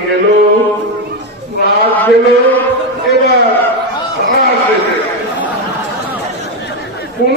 গেল রাত গেল এবার কোন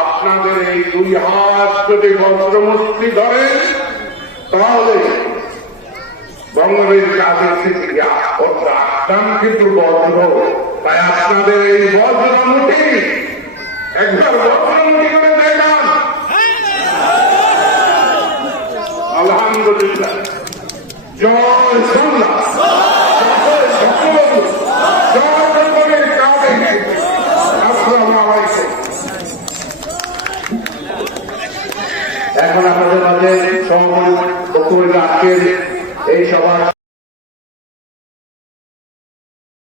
আপনাদের এই দুই হাত যদি বজ্রমূর্তি ধরেন তাহলে বঙ্গবীর কাজের থেকে আক্রাম কিন্তু বজ্র, তাই আপনাদের এই বজ্রমুঠি একবার বজ্রমুঠি করে দেখান। আলহামদুলিল্লাহ। জয় সন্ধ্যা এখন আপনাদের মাঝে সভাপতি বক্তব্য আজকের এই সভা